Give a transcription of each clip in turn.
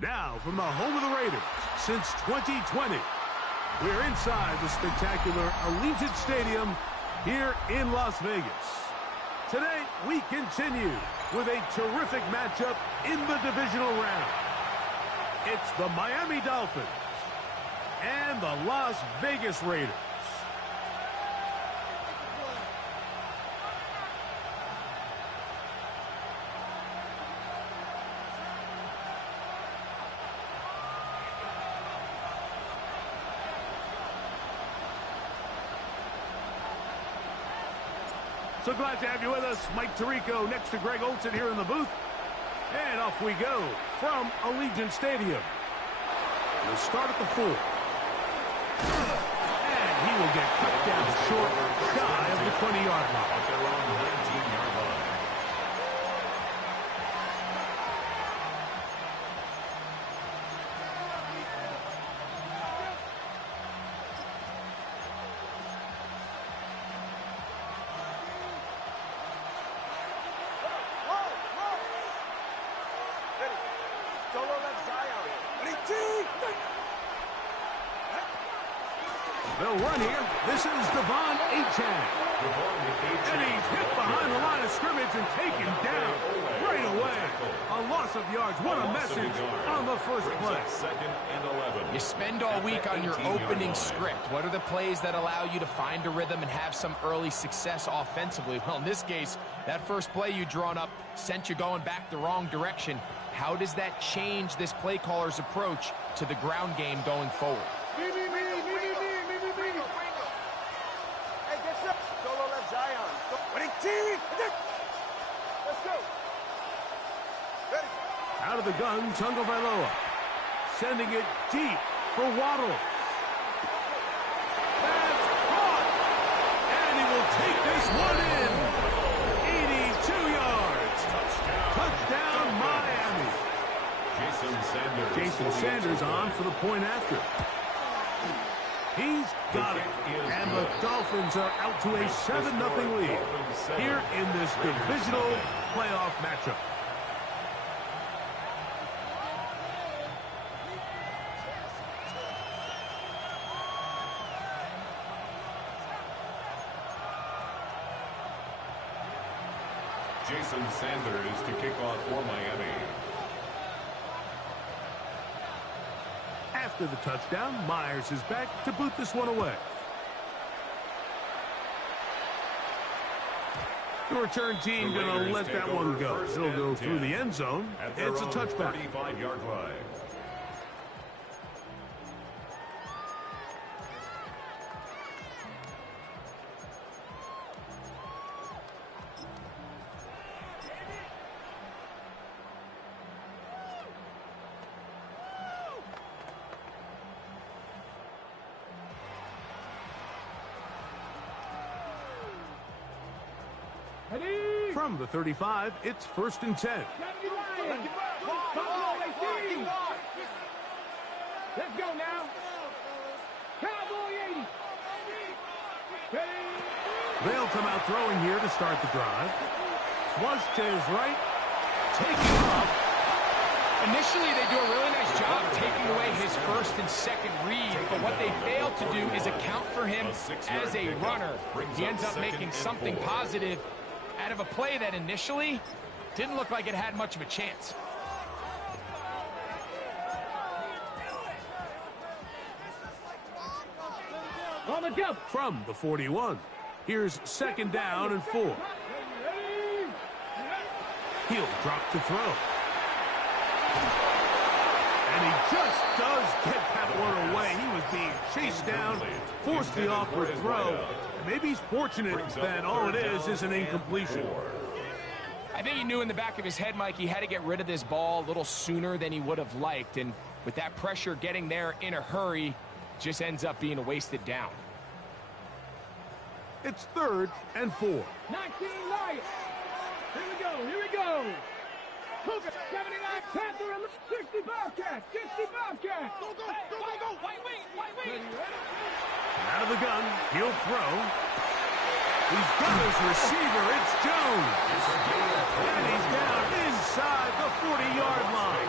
Now, from the home of the Raiders, since 2020, we're inside the spectacular Allegiant Stadium here in Las Vegas. Today, we continue with a terrific matchup in the divisional round. It's the Miami Dolphins and the Las Vegas Raiders. So glad to have you with us. Mike Tirico next to Greg Olsen here in the booth. And off we go from Allegiant Stadium. We'll start at the 4. And he will get cut down short, shy of the 20-yard line. At their own 19-yard line. They'll run here. This is Devon Achane. And he's hit behind the line of scrimmage and taken down right away. A loss of yards. What a message on the first play. Second and 11. You spend all week on your opening script. What are the plays that allow you to find a rhythm and have some early success offensively? Well, in this case, that first play you drawn up sent you going back the wrong direction. How does that change this play caller's approach to the ground game going forward? Out of the gun, Tagovailoa. Sending it deep for Waddle. That's caught! And he will take this one in. 82 yards. Touchdown, Miami. Jason Sanders on for the point after. He's got it. And the Dolphins are out to a 7-0 lead here in this divisional playoff matchup. Jason Sanders to kick off for Miami. After the touchdown, Myers is back to boot this one away. The return team going to let that one go. It'll go through the end zone. It's a touchback. 35-yard line. From the 35, it's 1st and 10. Let's go now. Cowboy 80. They'll come out throwing here to start the drive. Flush to his right. Taking off. Initially, they do a really nice job taking away his first and second read, but what they fail to do is account for him as a runner. He ends up making something positive out of a play that initially didn't look like it had much of a chance. On the jump. From the 41, here's 2nd down and 4. He'll drop to throw. And he just does get that one away. He was being chased down, forced the awkward throw. Maybe he's fortunate that all it is an incompletion. I think he knew in the back of his head, Mike, he had to get rid of this ball a little sooner than he would have liked. And with that pressure getting there in a hurry, just ends up being a wasted down. It's 3rd and 4. 19 Lions. Here we go. Cougar, 79 Panther, and 60 Bobcat. 60 Bobcat. Go. Wait. Out of the gun, he'll throw. He's got his receiver, it's Jones. And he's down inside the 40-yard line.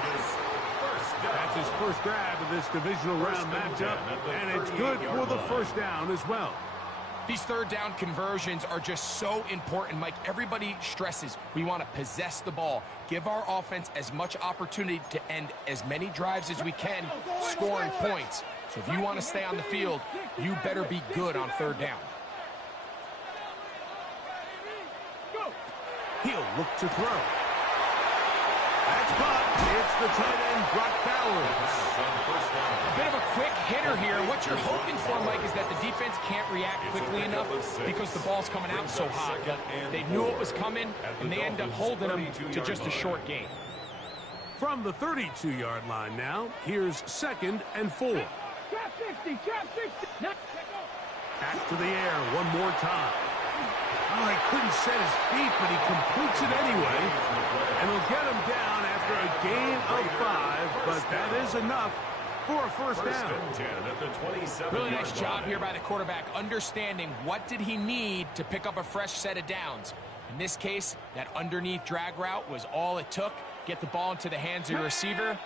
First That's his first grab of this divisional round matchup, and it's good for the first down as well. These third down conversions are just so important, Mike. Everybody stresses we want to possess the ball, give our offense as much opportunity to end as many drives as we can, scoring points. So if you want to stay on the field, you better be good on third down. He'll look to throw. That's caught. It's the tight end, Brock Bowers. A bit of a quick hitter here. What you're hoping for, Mike, is that the defense can't react quickly enough because the ball's coming out so hot. They knew it was coming, and they end up holding them to just a short gain. From the 32-yard line now, here's 2nd and 4. Trap 60, trap 60. Back to the air one more time. Oh, he couldn't set his feet, but he completes it anyway. And he'll get him down after a gain of 5, but that is enough for a first down. Really nice job here by the quarterback, understanding what did he need to pick up a fresh set of downs. In this case, that underneath drag route was all it took. Get the ball into the hands of your receiver,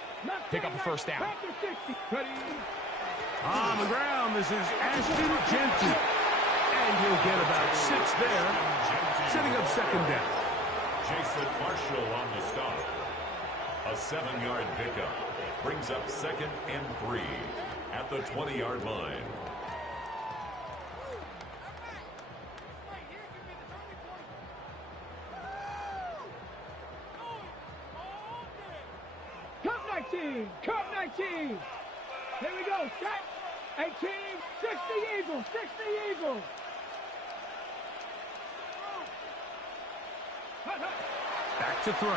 pick up a first down. On the ground, this is Ashton Genty. And he'll get about 6 there, setting up 2nd down. Jason Marshall on the stop. A 7-yard pickup brings up 2nd and 3 at the 20-yard line. Cup 19, Cup 19. Here we go, set. 18, 60 Eagles, 60 Eagles. Back to throw.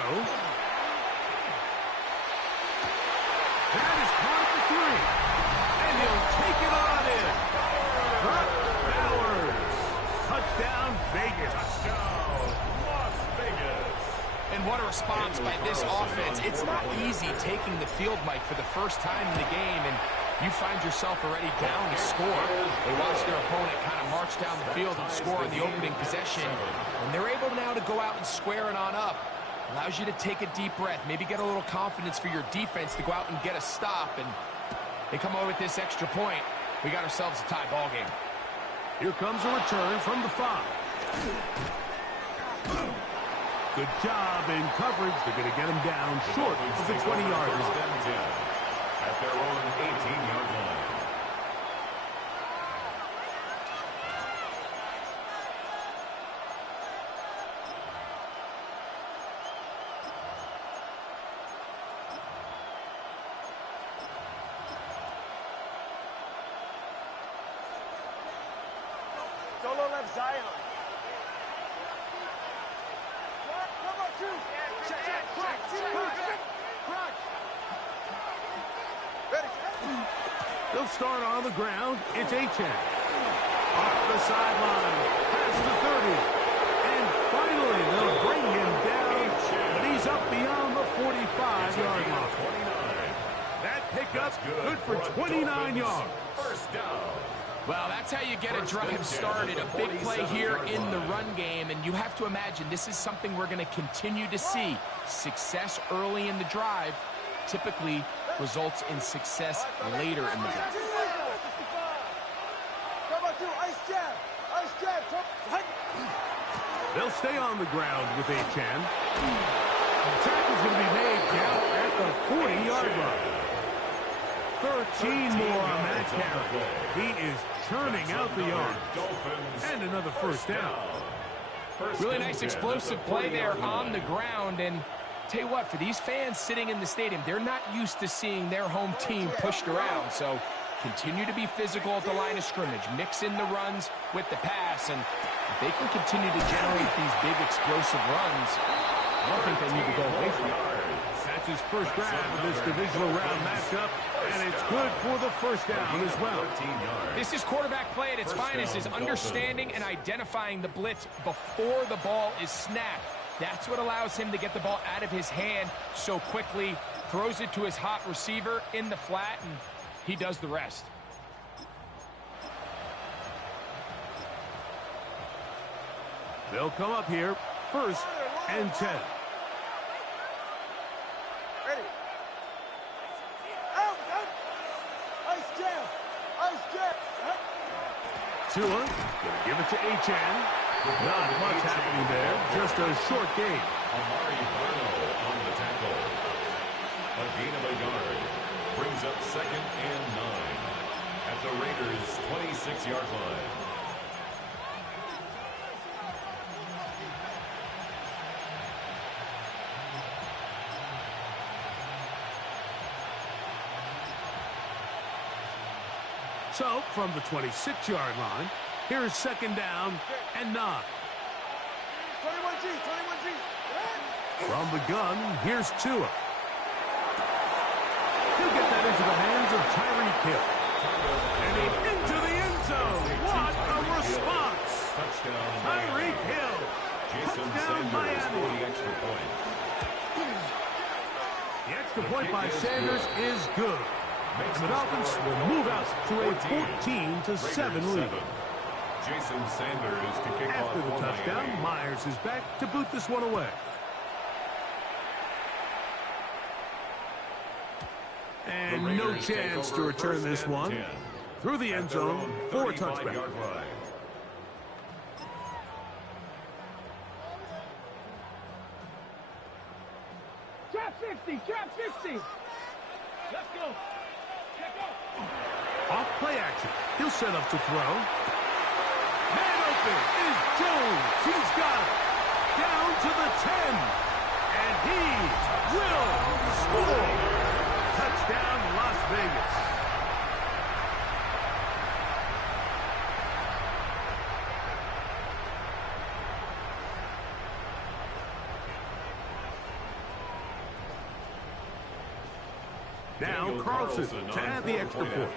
That is caught at the 3. And he'll take it on in. Brock Bowers. Touchdown, Vegas. Touchdown, Las Vegas. And what a response by this offense. It's not easy taking the field, Mike, for the first time in the game, and you find yourself already down to score. They watch their opponent kind of march down the field and score on the opening possession. And they're able now to go out and square it on up. Allows you to take a deep breath, maybe get a little confidence for your defense to go out and get a stop. And they come over with this extra point. We got ourselves a tie ball game. Here comes a return from the 5. Good job in coverage. They're going to get him down short of the 20-yard line. At their own 18-yard line. Solo left Zion. Come on, 2. Crunch. Ready. They'll start on the ground. It's Achane. Off the sideline. Past the 30. And finally, they'll bring him down. But he's up beyond the 45-yard line. That pickup good for 29 yards. First down. Well, that's how you get a drive started. A big play here in the run game, and you have to imagine this is something we're going to continue to see. Success early in the drive typically results in success later in the drive. Come on, 2. Ice jab. They'll stay on the ground with Achane. The tackle's going to be made down at the 40-yard line. 13 more on that carry. He is churning out the yards. And another first down. Really nice explosive play there on the ground. And tell you what, for these fans sitting in the stadium, they're not used to seeing their home team pushed around. So continue to be physical at the line of scrimmage. Mix in the runs with the pass. And if they can continue to generate these big explosive runs, I don't think they need to go away from it. That's his first grab of this divisional round matchup, and it's good for the first down as well. This is quarterback play at its finest, is understanding and identifying the blitz before the ball is snapped. That's what allows him to get the ball out of his hand so quickly, throws it to his hot receiver in the flat, and he does the rest. They'll come up here, 1st and 10. Ready. Tua, gonna give it to HN. Not much happening there, just a short gain. Amari Barno on the tackle. A gain of a yard brings up 2nd and 9 at the Raiders' 26-yard line. So, from the 26-yard line, here is 2nd down and 9. 21G, 21G. From the gun, here's Tua. He'll get that into the hands of Tyreek Hill. And he's into the end zone. What a response! Touchdown, Tyreek Hill. Jason Touchdown, Sanders Miami. for the extra point. The extra point by Sanders is good. And the Dolphins will move out to a 14-7 lead. Jason Sanders to kick off After the for touchdown, Miami. Myers is back to boot this one away. And no chance to return this one. Through the end zone for a touchback. Trap 60, trap 60. Let's go. Off play action. He'll set up to throw. Man open is Jones. He's got it. Down to the 10. And he will score. Touchdown, Las Vegas. Now Carlson to add the extra point.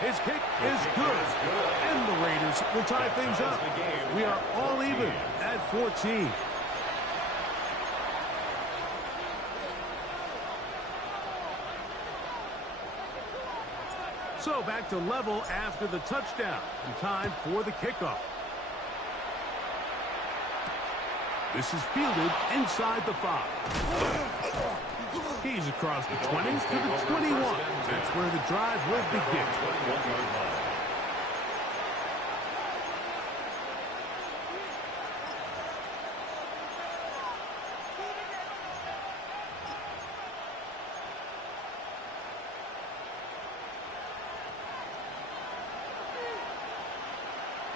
His kick is good. And the Raiders will tie things up. We are all even at 14. So back to level after the touchdown. And time for the kickoff. This is fielded inside the 5. He's across the 20s to the 21. That's where the drive will begin.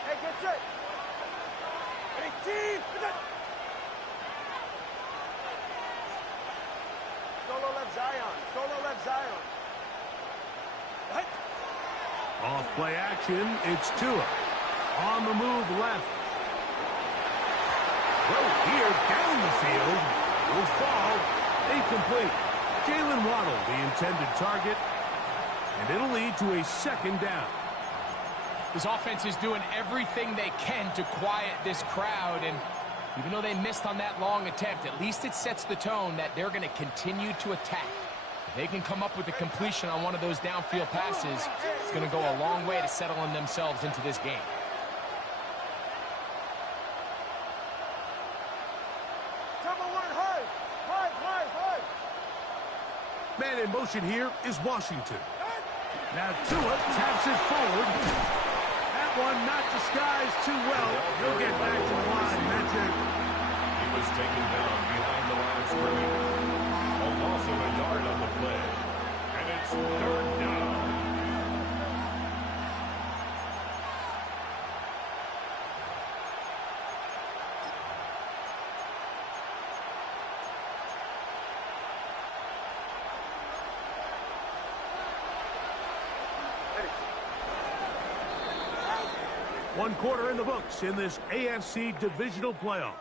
Hey, get set. 18. Solo left Zion. Solo left Zion. Off play action, it's Tua. On the move left. Throw here down the field. Will fall. Incomplete. Jalen Waddle, the intended target. And it'll lead to a 2nd down. This offense is doing everything they can to quiet this crowd, and even though they missed on that long attempt, at least it sets the tone that they're going to continue to attack. If they can come up with a completion on one of those downfield passes, it's going to go a long way to settling themselves into this game. Double one high. High, high, high. Man in motion here is Washington. Now Tua taps it forward. That one not disguised too well. He'll get back to the line. That's it. He was taken down behind the line of scrimmage. A loss of a yard on the play. And it's 3rd down. One quarter in the books in this AFC divisional playoff.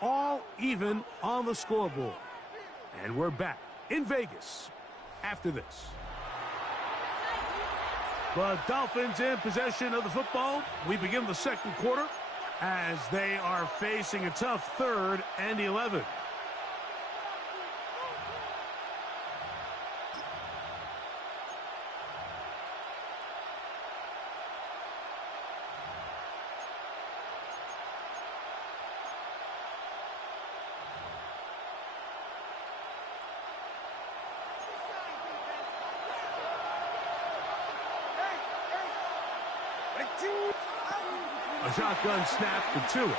All even on the scoreboard. And we're back in Vegas after this. The Dolphins in possession of the football. We begin the 2nd quarter as they are facing a tough 3rd and 11. A shotgun snap for Tua.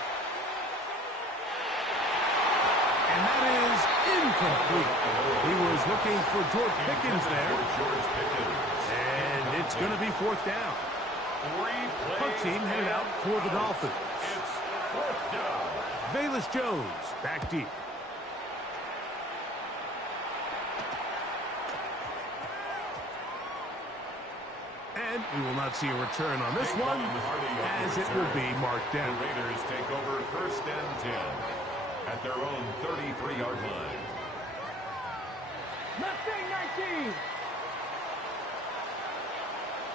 And that is incomplete. He was looking for George Pickens there. And it's going to be fourth down. Punt team headed out for the Dolphins. It's fourth down. Velus Jones back deep. And we will not see a return on this one, as it will be marked down. The Raiders take over first and 10 at their own 33-yard line. Mustang 19.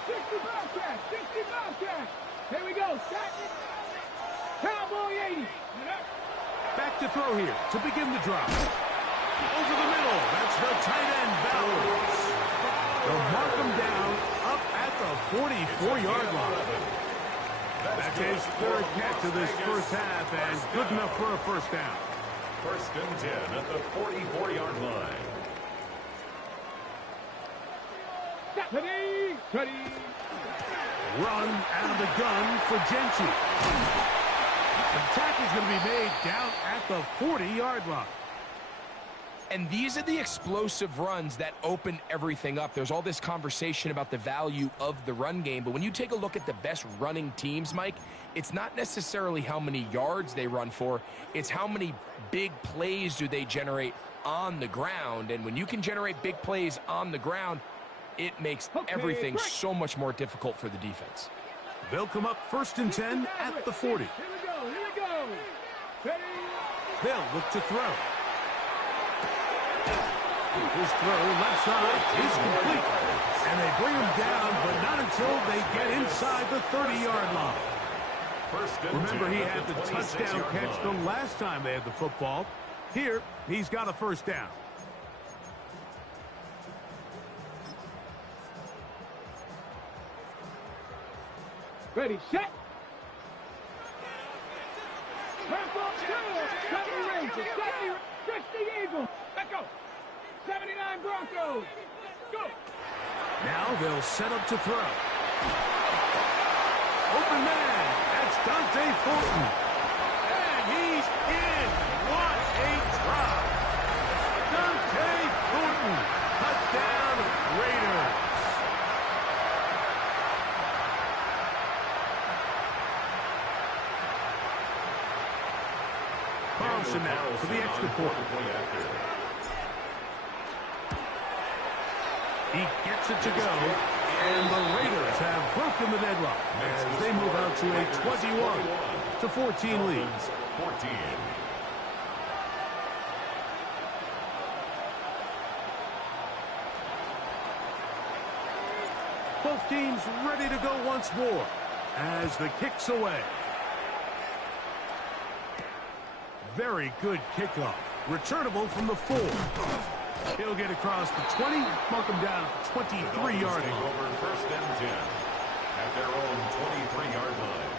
60 Bobcat. 60 Bobcat. Here we go. Set. Cowboy 80. Back to throw here to begin the drive. Over the middle. That's the tight end, Bowers. They'll mark him down up at the 44-yard line. That's his third catch of this first half, and good enough for a first down. First and 10 at the 44-yard line. Ready. Run out of the gun for Gentry. The tackle is going to be made down at the 40-yard line. And these are the explosive runs that open everything up. There's all this conversation about the value of the run game, but when you take a look at the best running teams, Mike, it's not necessarily how many yards they run for, it's how many big plays do they generate on the ground. And when you can generate big plays on the ground, it makes everything so much more difficult for the defense. They'll come up first and 10 at the 40. Here we go. Ready. They'll look to throw. His throw left side is complete. And they bring him down, but not until they get inside the 30-yard line. Remember, he had the touchdown catch the last time they had the football. Here, he's got a first down. Ready, set. Purple, 70 Rangers, 60 Eagles. Let go. 79 Broncos. Go. Now they'll set up to throw. Open man. That's Dante Fulton. And he's in. What a drop. Dante Fulton. Touchdown, Raiders. Carlson now for the extra point. He gets it to go, and the Raiders have broken the deadlock as they move out to a 21-14 lead. 14. Both teams ready to go once more as the kick's away. Very good kickoff. Returnable from the 4. He'll get across the 20, mark him down at the 23-yard line. Over first and 10 at their own 23-yard line.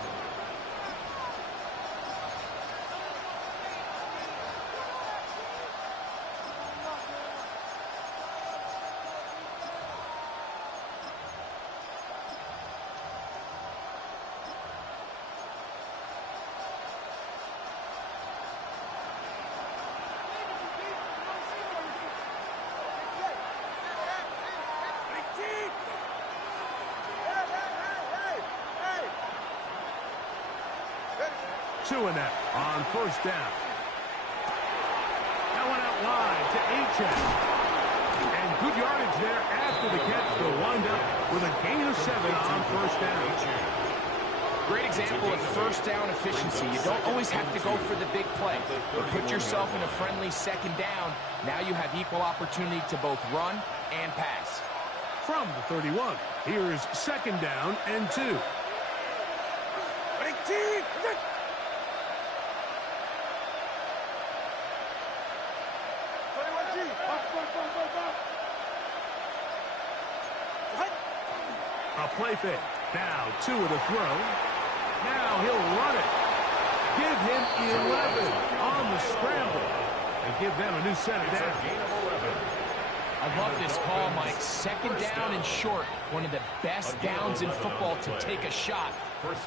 Two and out on first down. That one out wide to Achane. And good yardage there after the catch. They'll wind up with a gain of 7 on first down. Great example of first down efficiency. You don't always have to go for the big play, but put yourself in a friendly second down. Now you have equal opportunity to both run and pass. From the 31, here's second down and 2. A play fake. Now 2 at a throw. Now he'll run it. Give him 11 on the scramble. And give them a new set of downs. I love this call, Mike. Second down and short. One of the best downs in football to take a shot.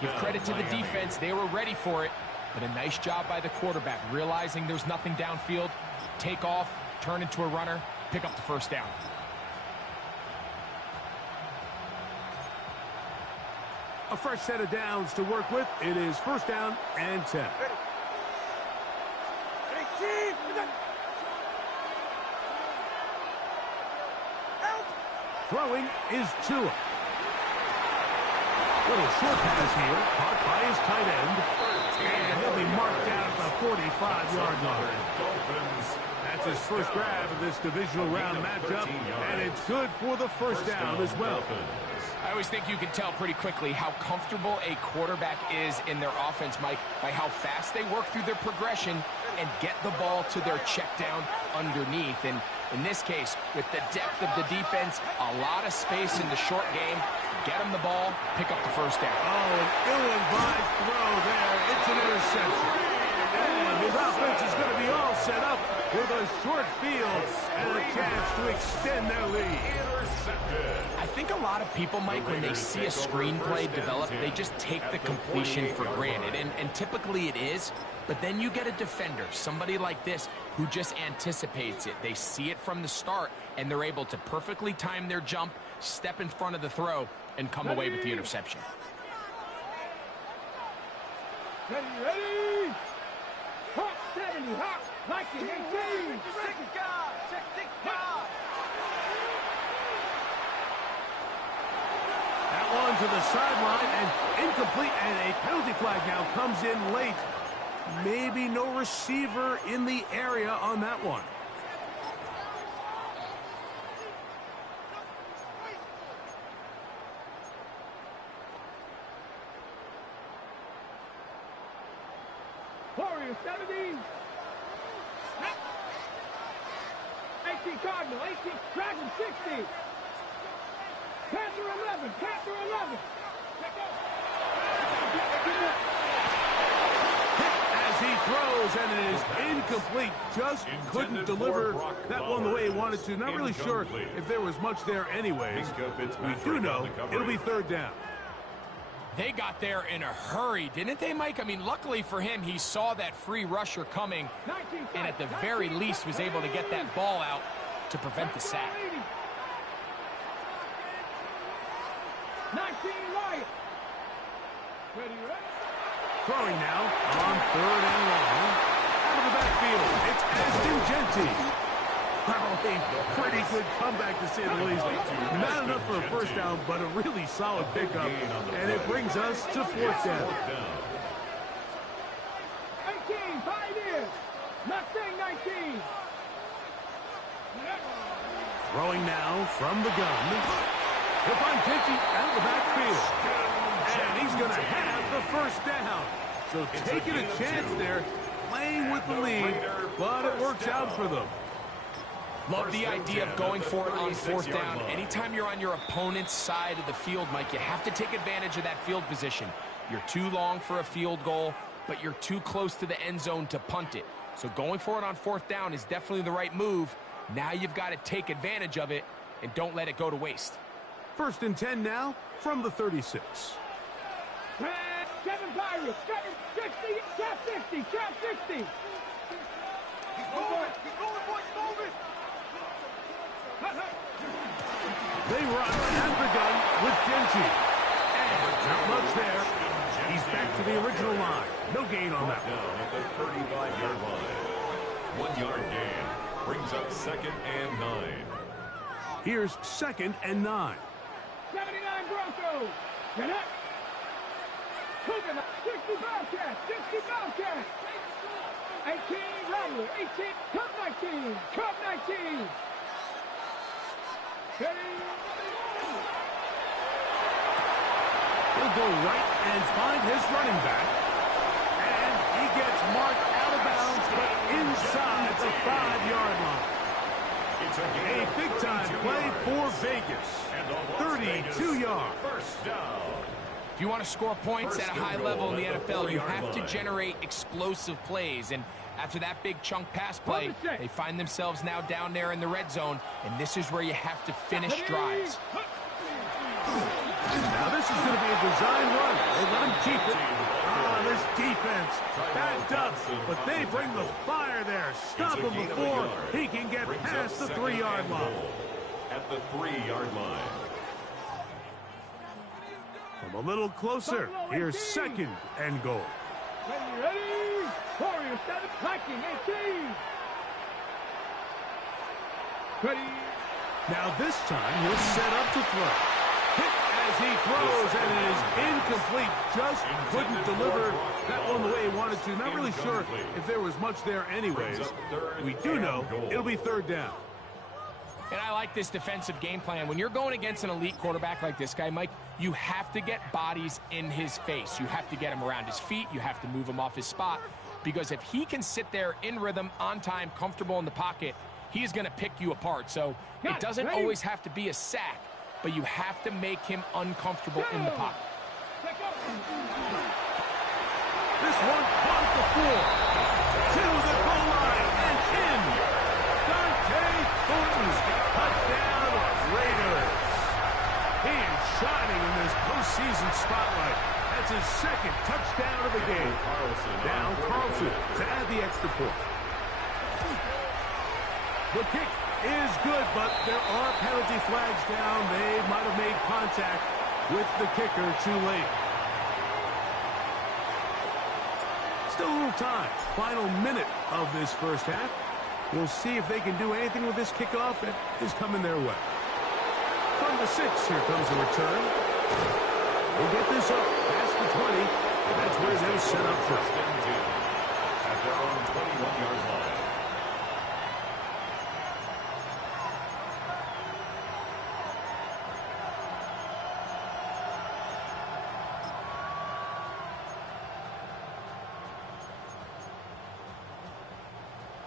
Give credit to the defense. They were ready for it. But a nice job by the quarterback, realizing there's nothing downfield. Take off, turn into a runner, pick up the first down. A fresh set of downs to work with. It is first down and 10. Throwing is Tua. Little short pass here, caught by his tight end. And he'll be marked down at the 45-yard line. That's his first grab of this divisional round matchup, and it's good for the first down as well. I always think you can tell pretty quickly how comfortable a quarterback is in their offense, Mike, by how fast they work through their progression and get the ball to their check down underneath. And in this case, with the depth of the defense, a lot of space in the short game, get him the ball, pick up the first down. Oh, an ill-advised throw there. It's an interception. And his offense is going to be all set up with a short field and a chance to extend their lead. I think a lot of people, Mike, when they see a screenplay develop, they just take the completion for granted. And typically it is. But then you get a defender, somebody like this, who just anticipates it. They see it from the start, and they're able to perfectly time their jump, step in front of the throw, and come away with the interception. Ready? Hot 70, hot, like it, 18. Check God, check God. That one to the sideline and incomplete, and a penalty flag now comes in late. Maybe no receiver in the area on that one. Warrior 70. 18 Cardinal, 18 Dragon 60. Panther 11, Panther 11. As he throws, and it is incomplete. Just couldn't deliver that one the way he wanted to. Not really sure if there was much there anyways. We do know it'll be third down. They got there in a hurry, didn't they, Mike? I mean, luckily for him, he saw that free rusher coming, and at the very least was able to get that ball out to prevent the sack. 19 right. Ready? Throwing now on third and long. Out of the backfield, it's Ashton Genty. Probably pretty good comeback to say the least. Not enough for a first down, but a really solid pickup. And it brings us to fourth down. 18, Pioneers. Mustang 19. Throwing now from the gun. He'll find Genty out of the backfield. And he's going to have the first down. So taking a chance there, playing with the lead, but it works out for them. Love the idea of going for it on fourth down. Anytime you're on your opponent's side of the field, Mike, you have to take advantage of that field position. You're too long for a field goal, but you're too close to the end zone to punt it. So going for it on fourth down is definitely the right move. Now you've got to take advantage of it and don't let it go to waste. First and 10 now from the 36. 7 Pirates, 7, 60, trap 60, trap 60. He's moving, boys, moving. They run at the gun with Genty. And not much there. He's back to the original line. No gain on that one. Down at the 35-yard line. 1 yard gain brings up second and 9. Here's second and 9. 79 Broncos. Get up. 60 Bobcats, 60 Bobcats. 18 Rattler, 18, Cup 19, Cup 19. He'll go right and find his running back. And he gets marked out of bounds, but inside the 5-yard line. A big-time play for Vegas. 32 yards. First down. If you want to score points at a high level in the NFL, you have to generate explosive plays. And After that big chunk pass play, they find themselves now down there in the red zone, and this is where you have to finish drives. Now this is going to be a design run. They let him keep it. This defense backed up, but they bring the fire there. Stop him before he can get past the 3-yard line. At the 3-yard line. From a little closer, here's 2nd and goal. Ready? Warriors set attacking. 18. Ready. Now this time he'll set up to throw. Hit as he throws, and it is incomplete. Just couldn't deliver that one the way he wanted to. Not really sure if there was much there anyways. We do know it'll be 3rd down. And I like this defensive game plan. When you're going against an elite quarterback like this guy, Mike, you have to get bodies in his face. You have to get him around his feet. You have to move him off his spot. Because if he can sit there in rhythm, on time, comfortable in the pocket, he's going to pick you apart. So it doesn't always have to be a sack, but you have to make him uncomfortable in the pocket. This one caught the floor. To the goal line and in. Touchdown, Raiders. He is shining in this postseason spotlight. That's his 2nd touchdown of the game. Now Carlson to add the extra point. The kick is good, but there are penalty flags down. They might have made contact with the kicker too late. Still a little time. Final minute of this first half. We'll see if they can do anything with this kickoff that is coming their way. From the 6, here comes a return. We'll get this up past the 20, and that's where they'll set up first. At their own 21-yard line.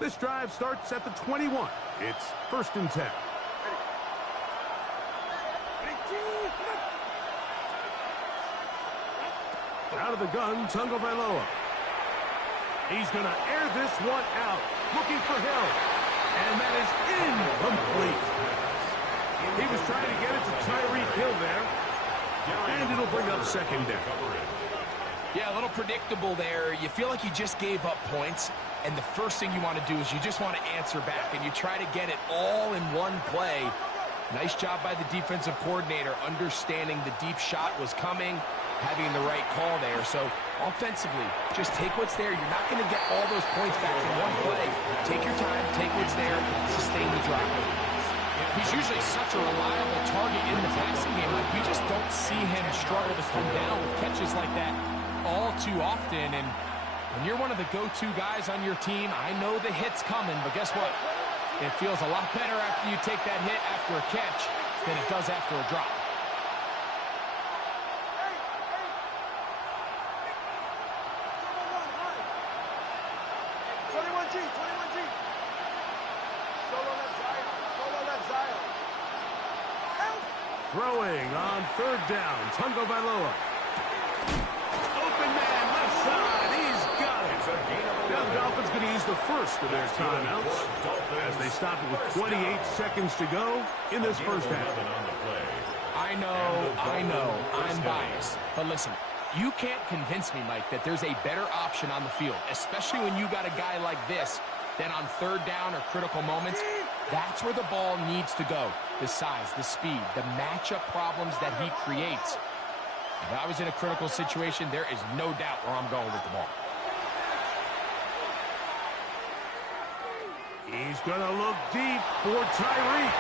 This drive starts at the 21. It's 1st and 10. Out of the gun, Tagovailoa. He's going to air this one out, looking for Hill. And that is incomplete. He was trying to get it to Tyreek Hill there. And it'll bring up 2nd down. Yeah, a little predictable there. You feel like you just gave up points, and the first thing you want to do is you just want to answer back, and you try to get it all in one play. Nice job by the defensive coordinator, understanding the deep shot was coming, having the right call there. So offensively, just take what's there. You're not going to get all those points back in one play. Take your time, take what's there, sustain the drive. He's usually such a reliable target in the passing game. Like, we just don't see him struggle to come down with catches like that all too often. And when you're one of the go-to guys on your team, I know the hit's coming, but guess what? It feels a lot better after you take that hit after a catch than it does after a drop. Throwing on 3rd down, Tagovailoa. Open man, left side, he's got it. Now the Dolphins going to use the first of their timeouts as they stop it with 28 seconds to go in this first half. I know, I'm biased. But listen, you can't convince me, Mike, that there's a better option on the field, especially when you got a guy like this, then on 3rd down or critical moments, that's where the ball needs to go. The size, the speed, the matchup problems that he creates. If I was in a critical situation, there is no doubt where I'm going with the ball. He's going to look deep for Tyreek.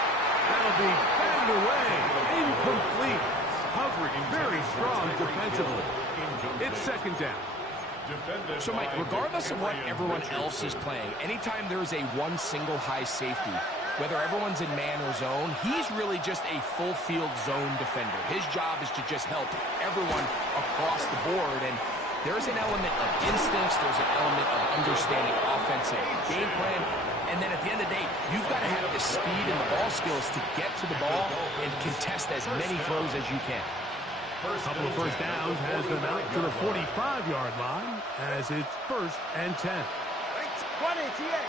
That'll be batted away. Incomplete. Covering very strong defensively. It's 2nd down. So, Mike, regardless of what everyone else is playing, anytime there's a one single high safety, whether everyone's in man or zone, he's really just a full field zone defender. His job is to just help everyone across the board. And there's an element of instincts, there's an element of understanding offensive game plan. And then at the end of the day, you've got to have the speed and the ball skills to get to the ball and contest as many throws as you can. A couple of first downs has them out to the 45-yard line as it's 1st and 10. 20, TX.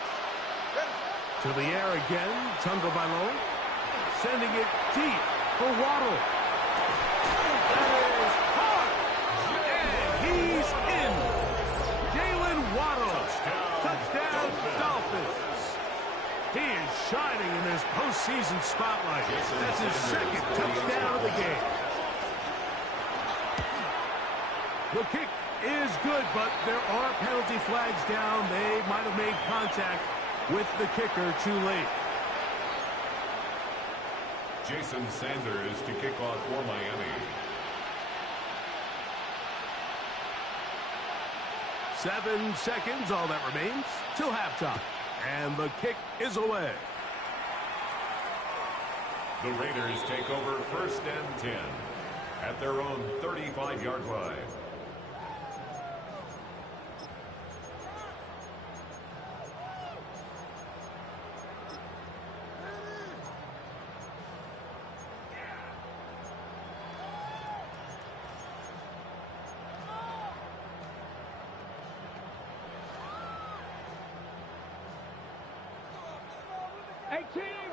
To the air again, Tagovailoa. Sending it deep for Waddle. That is hard. And he's in. Jalen Waddle. Touchdown, Dolphins. He is shining in this postseason spotlight. That's his second touchdown of the game. The kick is good, but there are penalty flags down. They might have made contact with the kicker too late. Jason Sanders to kick off for Miami. 7 seconds, all that remains, till halftime. And the kick is away. The Raiders take over 1st and 10 at their own 35-yard line.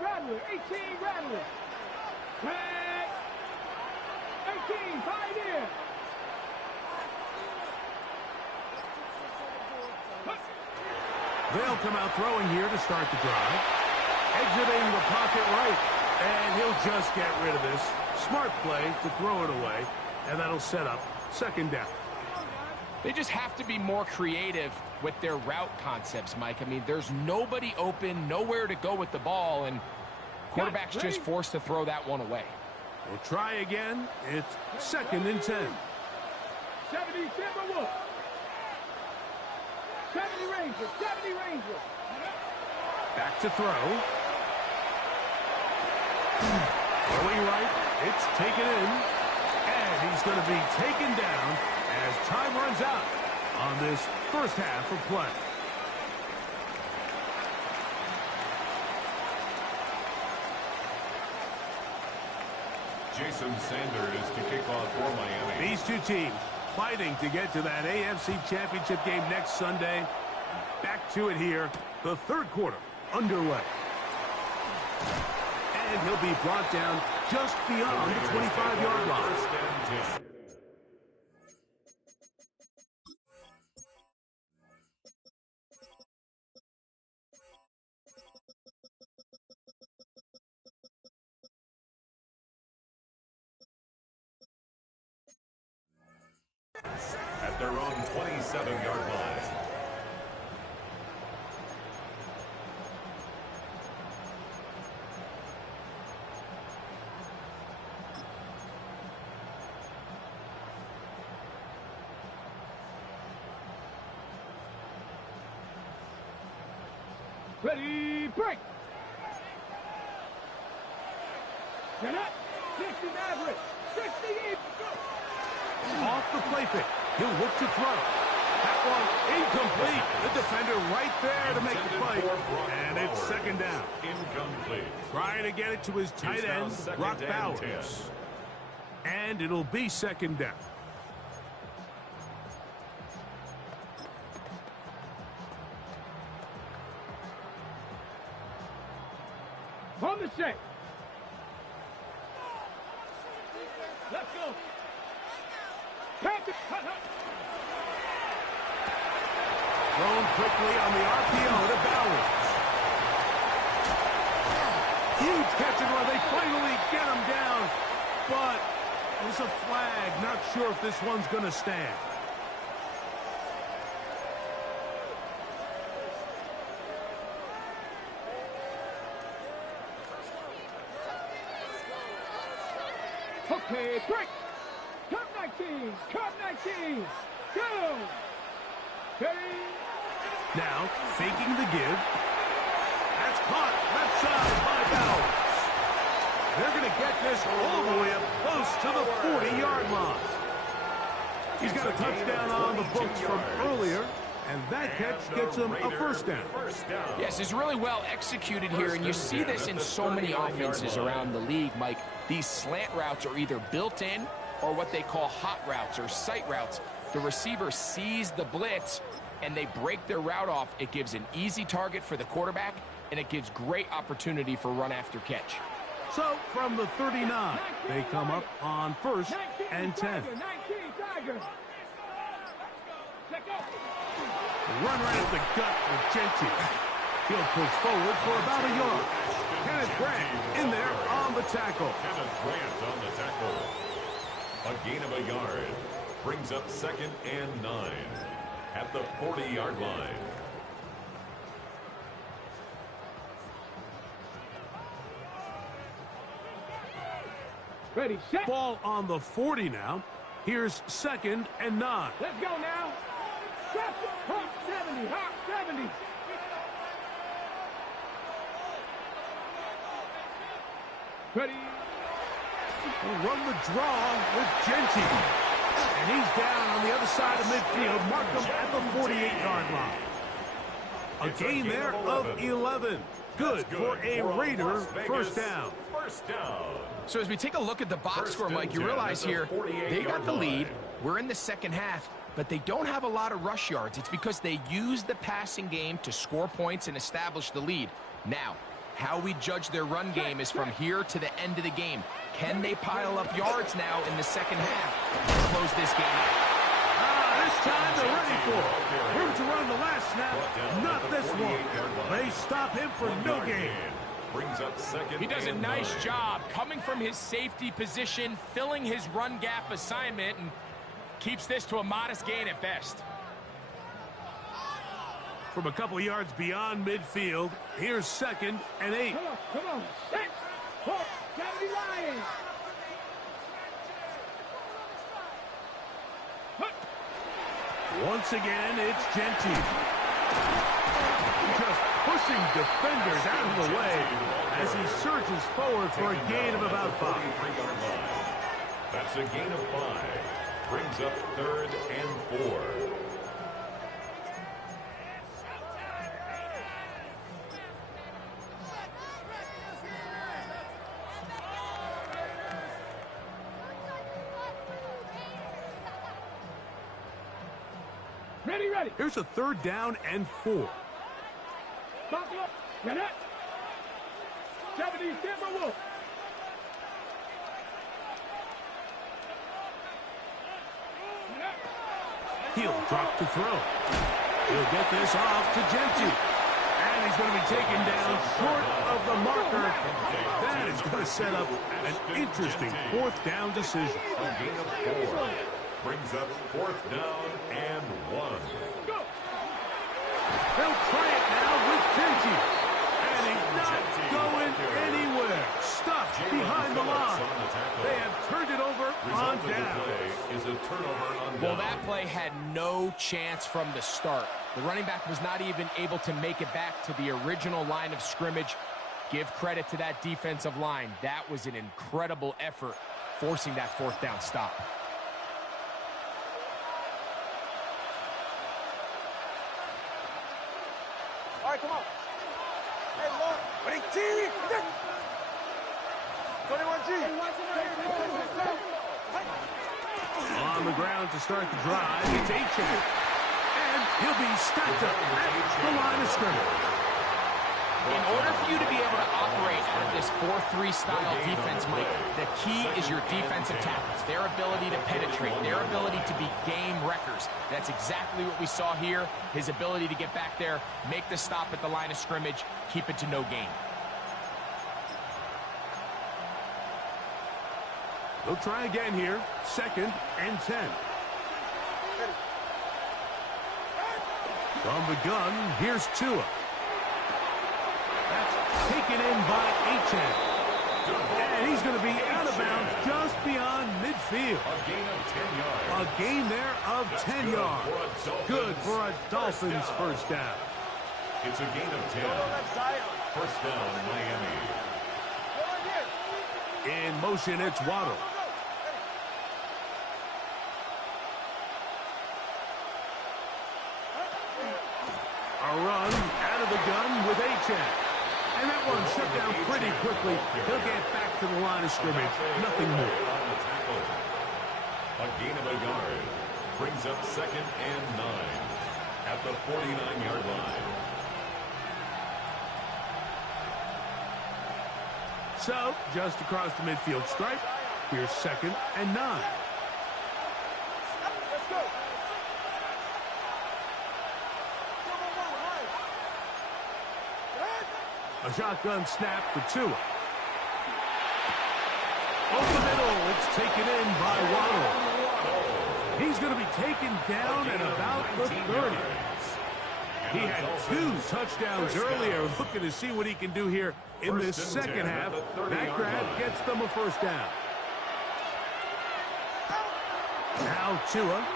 Rattler, 18 Rattler. Tag. 18, 5 in. They'll come out throwing here to start the drive. Exiting the pocket right. And he'll just get rid of this. Smart play to throw it away. And that'll set up 2nd down. They just have to be more creative with their route concepts, Mike. I mean, there's nobody open, nowhere to go with the ball, and quarterback's just forced to throw that one away. We'll try again. It's 2nd and 10. 70 Timberwolves. 70 Rangers. 70 Rangers. Back to throw. Going right. It's taken in. And he's going to be taken down as time runs out on this first half of play. Jason Sanders to kick off for Miami. These two teams fighting to get to that AFC Championship game next Sunday. Back to it here. The 3rd quarter underway. And he'll be brought down just beyond the 25-yard line. 1st and 10. At their own 27-yard line. Ready, break. Get up. 60 average. 60 in. Off the play fake. He'll look to throw. That one incomplete. The defender right there to make the play. And it's 2nd down. Incomplete. Trying to get it to his tight end, Brock Bowers. And it'll be 2nd down. On the set. Let's go. Thrown quickly on the RPO to Bowers. Huge catch and run. They finally get him down. But there's a flag. Not sure if this one's going to stand. Okay, break. Come 19. Come 19. Go. Ready. Now, faking the give. That's caught left side by Bowers. They're going to get this all the way up close to the 40-yard line. He's got a touchdown on the books from earlier, and that catch gets him a 1st down. Yes, it's really well executed here, and you see this in so many offenses around the league, Mike. These slant routes are either built in or what they call hot routes or sight routes. The receiver sees the blitz, and they break their route off, it gives an easy target for the quarterback, and it gives great opportunity for run after catch. So from the 39, they come up on 1st and 10. Run right at the gut with Genty. He'll push forward for about a yard. Kenneth Grant in there on the tackle. Kenneth Grant on the tackle. A gain of a yard. Brings up 2nd and 9 at the 40-yard line. Ready, set. Ball on the 40 now. Here's 2nd and 9. Let's go now. Step. Hop 70. Hop 70. Ready. We'll run the draw with Genty. And he's down on the other side of midfield. Mark him at the 48-yard line. A gain there of 11. Good for a Raider first down. First down. So as we take a look at the box score, Mike, you realize here they got the lead. We're in the second half, but they don't have a lot of rush yards. It's because they use the passing game to score points and establish the lead. Now, how we judge their run game is from here to the end of the game. Can they pile up yards now in the second half to close this game out? This time they're ready for it. Room to run the last snap, not this one. They stop him for no gain. Brings up 2nd. He does a and nice 9. job coming from his safety position, filling his run gap assignment, and keeps this to a modest gain at best. From a couple yards beyond midfield, here's 2nd and 8. Come on. Set. Hook. 70 Lions. Once again, it's Genty. Just pushing defenders out of the way as he surges forward for a gain of about 5. That's a gain of 5. Brings up 3rd and 4. Ready. Here's a 3rd down and 4. Buckle up. Get it. 70 Timberwolves. He'll drop to throw. He'll get this off to Genty. And he's going to be taken down short of the marker. That is going to set up an interesting 4th down decision. A gain of 4. Brings up 4th down and 1. They'll try it now with Genty. And he's not going anywhere. Stuffed behind the line. They have turned it over on down. Is a turnover on Well, down. that play had no chance from the start. The running back was not even able to make it back to the original line of scrimmage. Give credit to that defensive line. That was an incredible effort, forcing that 4th down stop. All right, come on. Hey, look. Ready, T. 21G. On the ground to start the drive, it's Achane. And he'll be stacked up at the line of scrimmage. In order for you to be able to operate on this 4-3 style defense, Mike, the key is your defensive tackles, their ability to penetrate, their ability to be game wreckers. That's exactly what we saw here, his ability to get back there, make the stop at the line of scrimmage, keep it to no gain. They'll try again here, 2nd and 10. From the gun, here's Tua. That's taken in by Achane. And he's going to be out of bounds just beyond midfield. A gain of 10 yards. A gain there of 10 yards. Good for a Dolphins first down. It's a gain of 10. First down, Miami. In motion, it's Waddle. A run out of the gun with Achane. And that one shut down pretty quickly. He'll get back to the line of scrimmage. Nothing more. A gain of a yard. Brings up 2nd and 9 at the 49-yard line. So, just across the midfield stripe, here's 2nd and 9. Let's go. A shotgun snap for Tua. Over the middle, it's taken in by Waddle. He's going to be taken down at about the 30. He had 2 touchdowns earlier, looking to see what he can do here in this second half. That grab gets them a first down. Now Tua.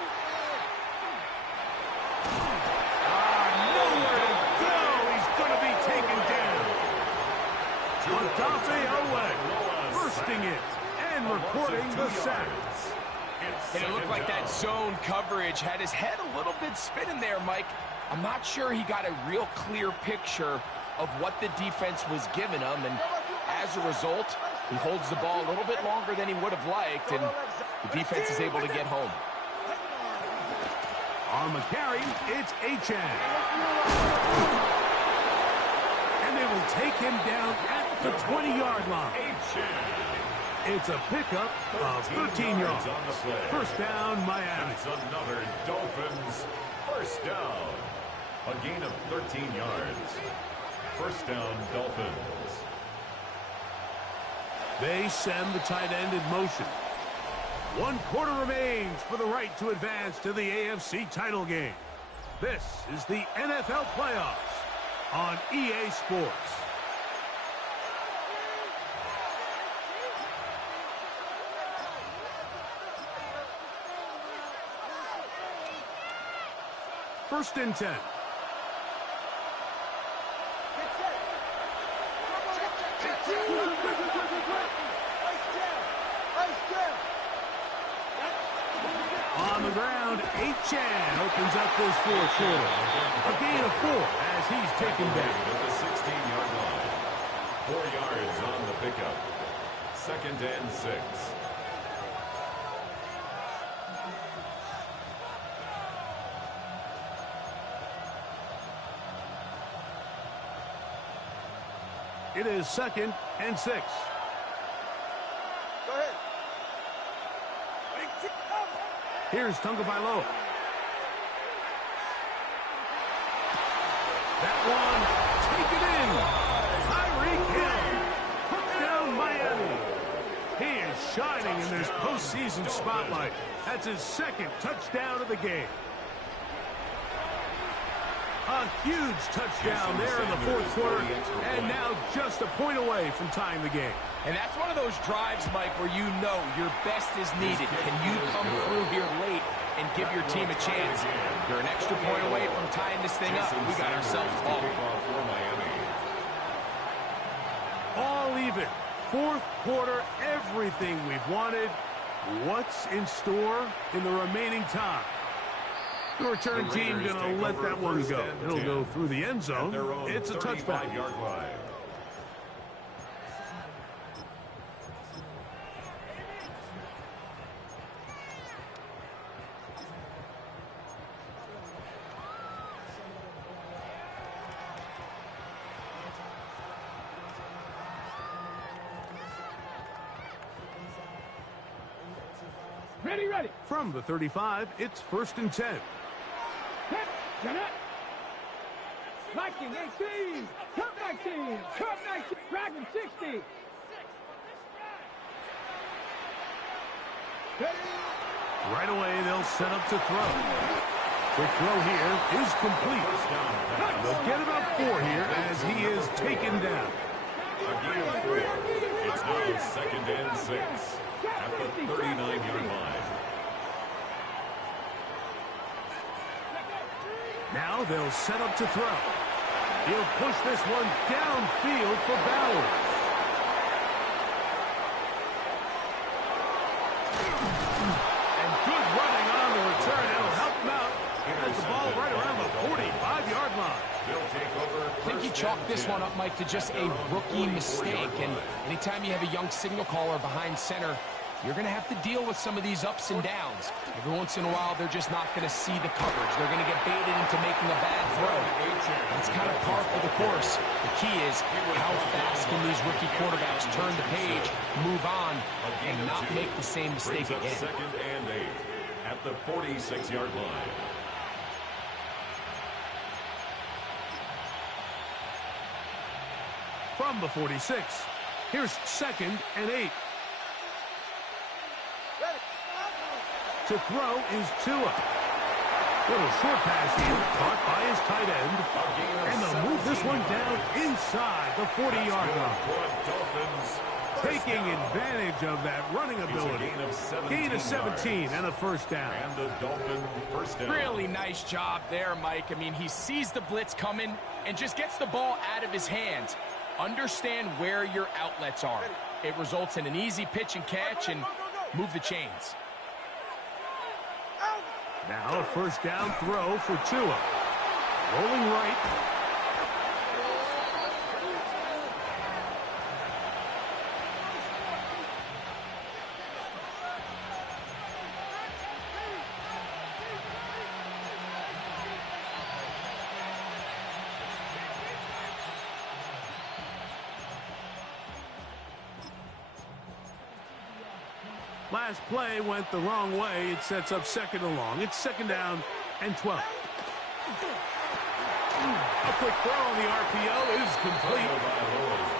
Nowhere to go. He's going to be taken down. Odafe Owe bursting it and recording the sack. And it looked like that zone coverage had his head a little bit spinning there, Mike. I'm not sure he got a real clear picture of what the defense was giving him, and as a result, he holds the ball a little bit longer than he would have liked, and the defense is able to get home. On the carry, it's Achane. And they will take him down at the 20-yard line. It's a pickup of 13 yards. On the play. First down, Miami. That's another Dolphins first down. A gain of 13 yards. First down, Dolphins. They send the tight end in motion. 1 quarter remains for the right to advance to the AFC title game. This is the NFL playoffs on EA Sports. First and 10. On the ground, Achane opens up this fourth quarter. A gain of 4 as he's taken down. At the 16-yard line. 4 yards on the pickup. 2nd and 6. It is 2nd and 6. Go ahead. Here's Tagovailoa. That one taken in. Tyreek Hill. Touchdown Miami. He is shining in this postseason spotlight. That's his 2nd touchdown of the game. A huge touchdown there in the fourth quarter, and now just a point away from tying the game. And that's one of those drives, Mike, where you know your best is needed. Can you come through here late and give your team a chance? You're an extra point away from tying this thing up. We got ourselves a ball. All even. Fourth quarter, everything we've wanted. What's in store in the remaining time? The return team going to let that one go. It'll go through the end zone. It's a touchback. Ready. From the 35, it's 1st and 10. Viking 18, Cup 19, Cup 19, Dragon 60. Right away, they'll set up to throw. The throw here is complete. They'll get about 4 here as he is taken down. A gain of 4. It's now 2nd and 6 at the 39-yard line. Now they'll set up to throw. He'll push this one downfield for Bowers. And good running on the return. It'll help him out. Has the ball right around the 45-yard line. I think you chalked this one up, Mike, to just a rookie mistake. And anytime you have a young signal caller behind center, you're going to have to deal with some of these ups and downs. Every once in a while, they're just not going to see the coverage. They're going to get baited into making a bad throw. That's kind of par for the course. The key is how fast can these rookie quarterbacks turn the page, move on, and not make the same mistake again. Second and 8 at the 46-yard line. From the 46, here's second and 8. To throw is Tua. Little short pass here, caught by his tight end. And they'll move this one down inside the 40-yard line. Taking advantage of that running ability. Gain of 17 and a first down. And the Dolphin first down. Really nice job there, Mike. I mean, he sees the blitz coming and just gets the ball out of his hands. Understand where your outlets are. It results in an easy pitch and catch and move the chains. Now a first down throw for Tua. Rolling right. Last play went the wrong way. It sets up second and long. It's second down and 12. A quick throw on the RPO is complete.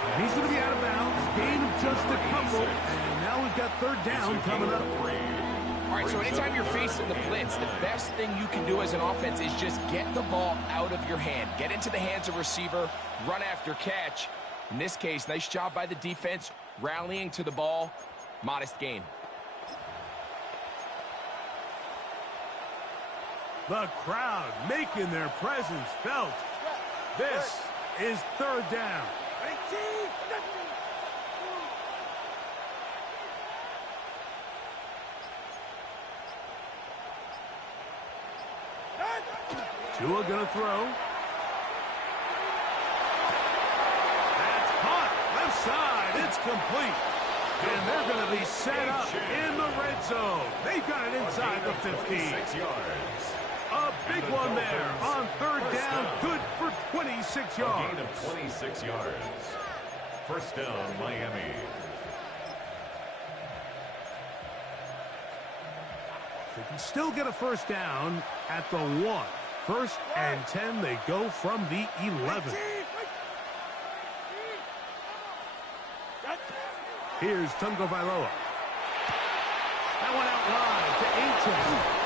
And he's going to be out of bounds. Gain of just a couple. And now we've got third down coming up. All right, so anytime you're facing the blitz, the best thing you can do as an offense is just get the ball out of your hand. Get into the hands of receiver, run after catch. In this case, nice job by the defense, rallying to the ball. Modest gain. The crowd making their presence felt. This is third down. Tua gonna throw. That's caught. Left side. It's complete. And they're going to be set up in the red zone. They've got it inside the 15. 6 yards. A big one there on third down. Good for 26 yards. Gain of 26 yards. First down, Miami. They can still get a first down at the 1. First and 10, they go from the 11. Here's Tungo Vailoa. That one out wide to 18.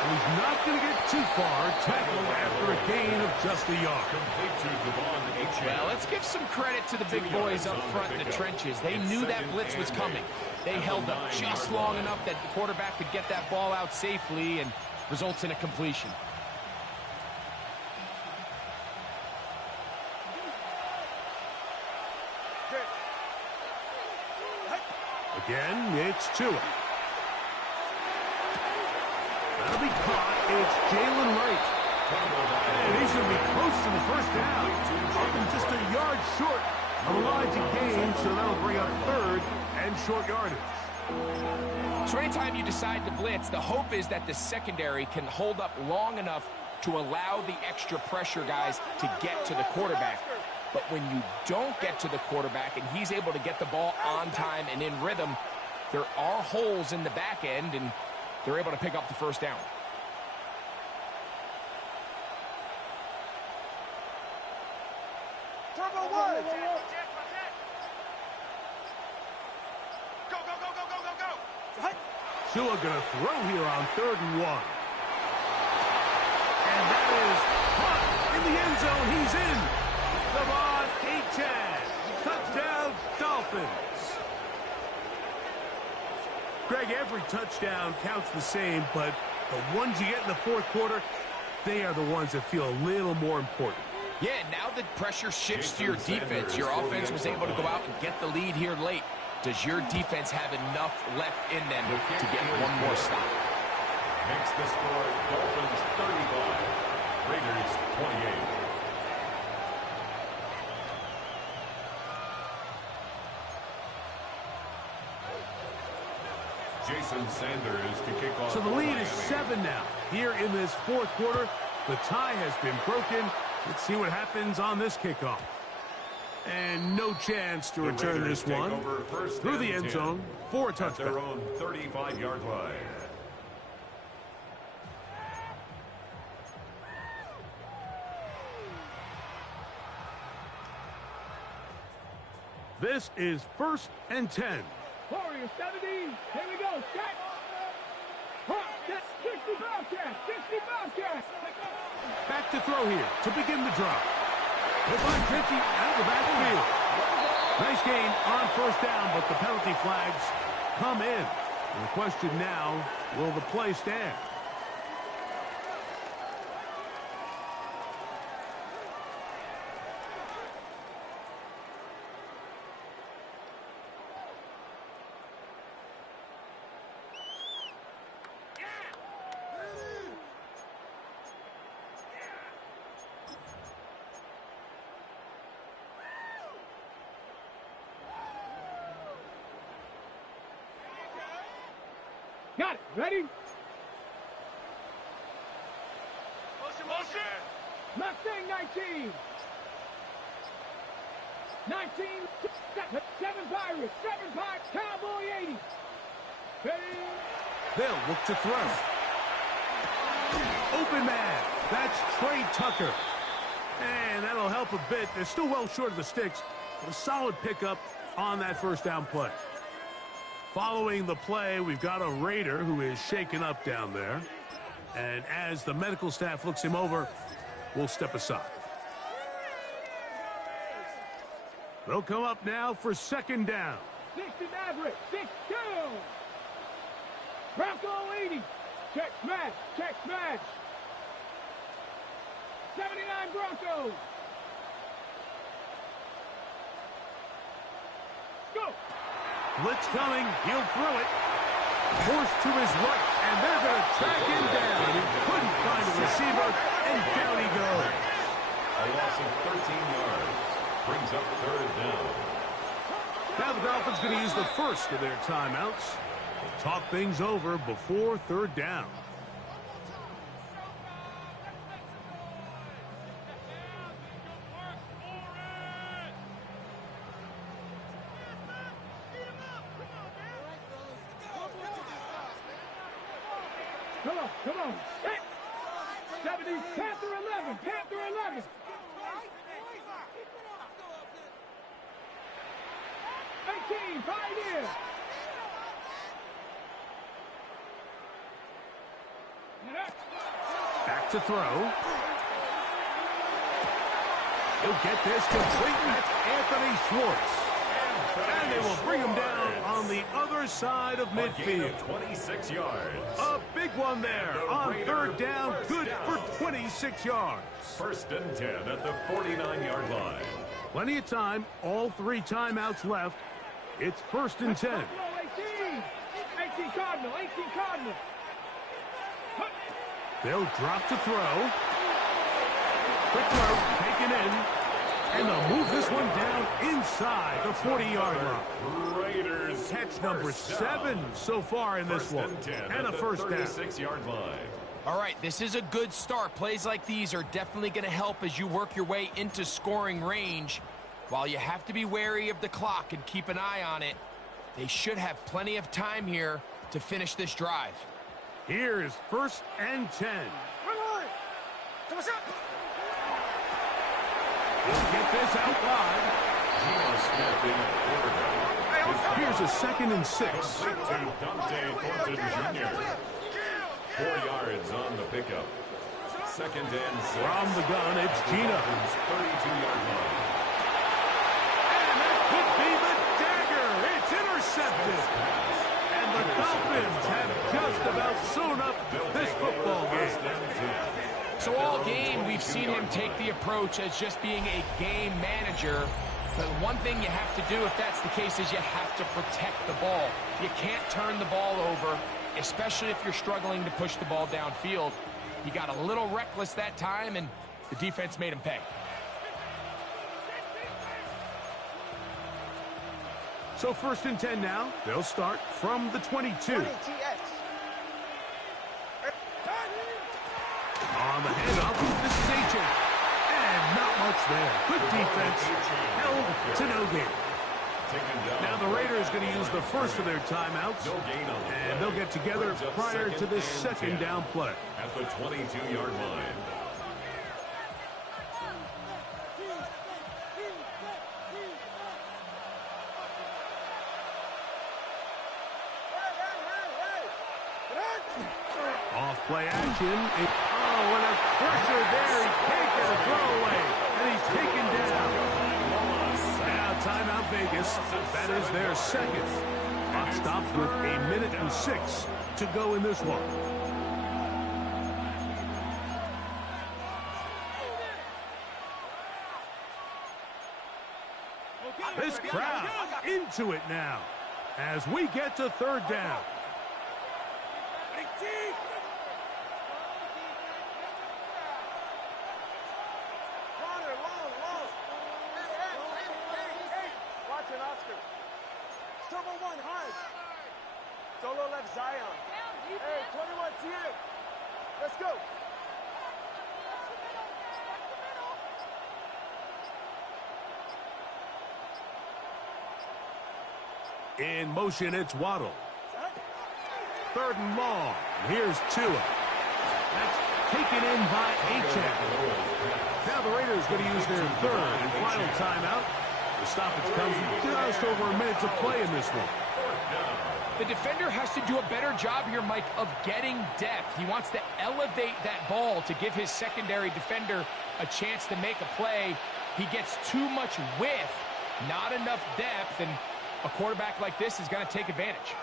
And he's not going to get too far. Tackled after a gain of just a yard. Complete to Devon Achane. Well, let's give some credit to the big boys up front in the trenches. They knew that blitz was coming. They held up just long enough that the quarterback could get that ball out safely and results in a completion. Again, it's Tua. That'll be caught. It's Jalen Wright. And he's going to be close to the first down. Up just a yard short of a line to gain, so that'll bring up third and short yardage. So anytime you decide to blitz, the hope is that the secondary can hold up long enough to allow the extra pressure guys to get to the quarterback. But when you don't get to the quarterback and he's able to get the ball on time and in rhythm, there are holes in the back end, and they're able to pick up the first down. Turbo one. Tua going to throw here on third and 1. And that is caught in the end zone. He's in. Devon Achane. Touchdown, Dolphins. Greg, every touchdown counts the same, but the ones you get in the fourth quarter, they are the ones that feel a little more important. Yeah, now the pressure shifts to your defense. Your offense was able to go out and get the lead here late. Does your defense have enough left in them to get one more stop? Makes the score Dolphins 35, Raiders 28. Jason Sanders to kick off. So the lead is 7 now. Here in this fourth quarter, the tie has been broken. Let's see what happens on this kickoff. And no chance to return this one through the end zone for a touchdown. Their own 35-yard line. This is 1st and 10. Warriors 70. Here we go. Set. 60 Bobcats. 60 Bobcats. Back to throw here to begin the drive. He'll find 50 out of the backfield. Nice gain on 1st down, but the penalty flags come in. And the question now, will the play stand? Got it. Ready? Motion. Mustang 19. 19. 7 Pirates. 7 Pirates. Cowboy 80. Ready? They'll look to throw. Open man. That's Trey Tucker. And that'll help a bit. They're still well short of the sticks, but a solid pickup on that 1st down play. Following the play, we've got a Raider who is shaken up down there. And as the medical staff looks him over, we'll step aside. They'll come up now for 2nd down. 60 Maverick. 6-2. Bronco 80. Check smash. Check smash. 79 Broncos. Go. Blitz coming. He'll throw it. Forced to his right, and they're going to track him down. He couldn't find a receiver, and down he goes. A loss of 13 yards. Brings up 3rd down. Now the Dolphins going to use the first of their timeouts to talk things over before 3rd down. Come on. 70, Panther 11, Panther 11. 18, Pioneer. Back to throw. He'll get this complete. That's Anthony Schwartz. And they will bring him down on the other side of midfield. 26 yards. A big one there on 3rd down. Good for 26 yards. 1st and 10 at the 49-yard line. Plenty of time. All 3 timeouts left. It's 1st and 10. 18 Cardinal. 18 Cardinal. They'll drop to throw. Quick throw. Taken in. And they'll move this one down inside the 40-yard line. Raiders catch number 7 so far in this one. And a 1st down. 36-yard line. All right, this is a good start. Plays like these are definitely going to help as you work your way into scoring range. While you have to be wary of the clock and keep an eye on it, they should have plenty of time here to finish this drive. Here is 1st and 10. He'll get this out wide. Geno Smith in at quarterback. Here's a 2nd and 6. To Dante Thornton Jr. 4 yards on the pickup. 2nd and 6. From the gun, it's Geno. 32-yard line. And that could be the dagger. It's intercepted. And the Dolphins have just about sewn up this football game. So all game, we've seen him take the approach as just being a game manager. But one thing you have to do if that's the case is you have to protect the ball. You can't turn the ball over, especially if you're struggling to push the ball downfield. He got a little reckless that time, and the defense made him pay. So 1st and 10 now. They'll start from the 22. 20 TX. On the handoff, this is H.A. And not much there. Good defense. Held to no gain. Now the Raiders going to use the first of their timeouts. And they'll get together prior to this 2nd down play. At the 22-yard line. Off play action. Oh, and a pressure there. He can't get a throwaway. And he's taken down. Now timeout Vegas. That is their 2nd. Clock stops with 1:06 to go in this one. This crowd into it now as we get to 3rd down. Solo left Zion. Hey, 21 TX. Let's go. In motion, it's Waddle. 3rd and long. Here's Tua. That's taken in by H.A. Now the Raiders going to use their 3rd and final timeout. The stoppage comes with just over a minute to play in this one. The defender has to do a better job here, Mike, of getting depth. He wants to elevate that ball to give his secondary defender a chance to make a play. He gets too much width, not enough depth, and a quarterback like this is going to take advantage.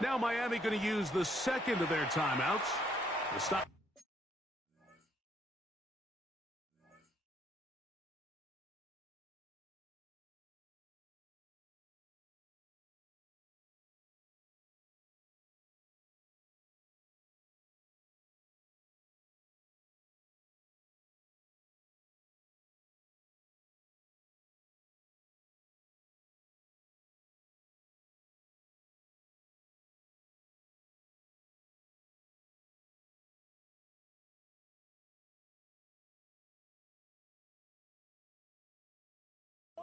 Now Miami going to use the 2nd of their timeouts to stop.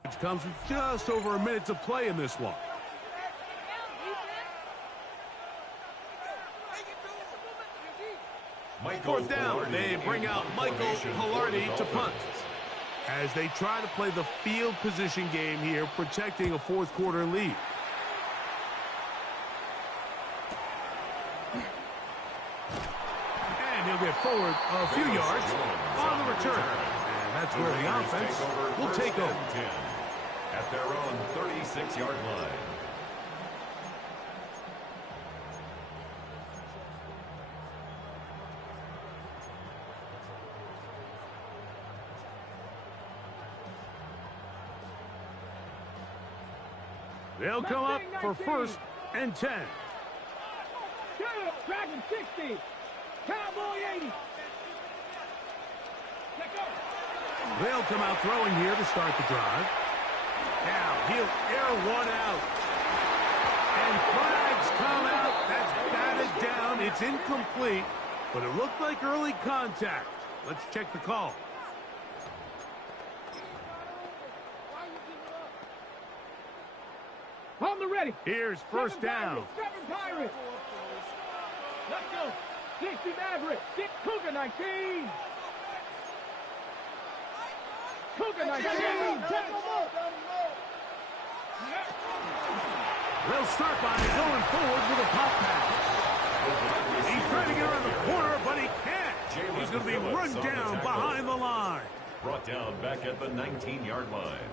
Which comes with just over a minute to play in this one. Fourth down, they bring out Michael Pilardi to punt. As they try to play the field position game here, protecting a 4th quarter lead. And he'll get forward a few yards on the return. And that's where the offense will take over. At their own 36-yard line. They'll come up for 1st and 10. Dragon 60. Cowboy 80. Let go. They'll come out throwing here to start the drive. Now he'll air one out. And flags come out. That's batted down. It's incomplete, but it looked like early contact. Let's check the call. On the ready. Here's 1st down. 7 Pirates. Let's go. 60 Maverick. 6 Cougar 19. Cougar 19. They'll start by going forward with a pop pass. He's trying to get around the corner, but he can't. He's going to be run down behind the line. Brought down back at the 19-yard line.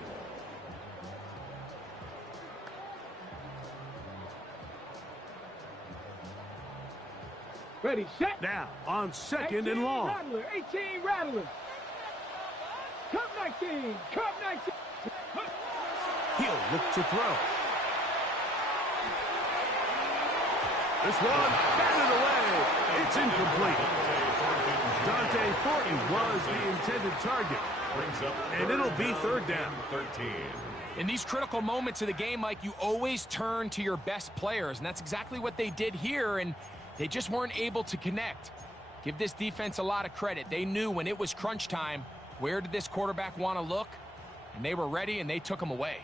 Ready, set. Now on 2nd and long. Rattler, 18 Rattler. Cup 19. Cup 19. He'll look to throw. This one, batted away. It's incomplete. Dante Thornton was the intended target. And it'll be third down. 13. In these critical moments of the game, Mike, you always turn to your best players, and that's exactly what they did here, and they just weren't able to connect. Give this defense a lot of credit. They knew when it was crunch time, where did this quarterback want to look? And they were ready, and they took him away.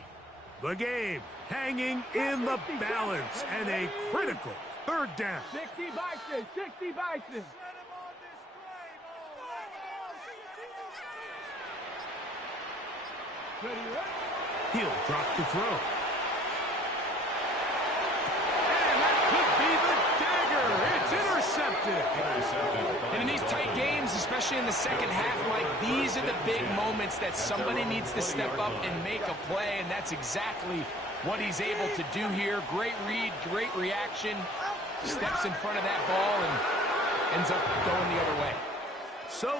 The game hanging in the balance, and a critical third down. 60 Bison, 60 Bison. Ready, ready? He'll drop to throw. And that could be the dagger. It's intercepted. And in these tight games, especially in the second half, Mike, these are the big moments that somebody needs to step up and make a play, and that's exactly what he's able to do here. Great read, great reaction. Steps in front of that ball and ends up going the other way. So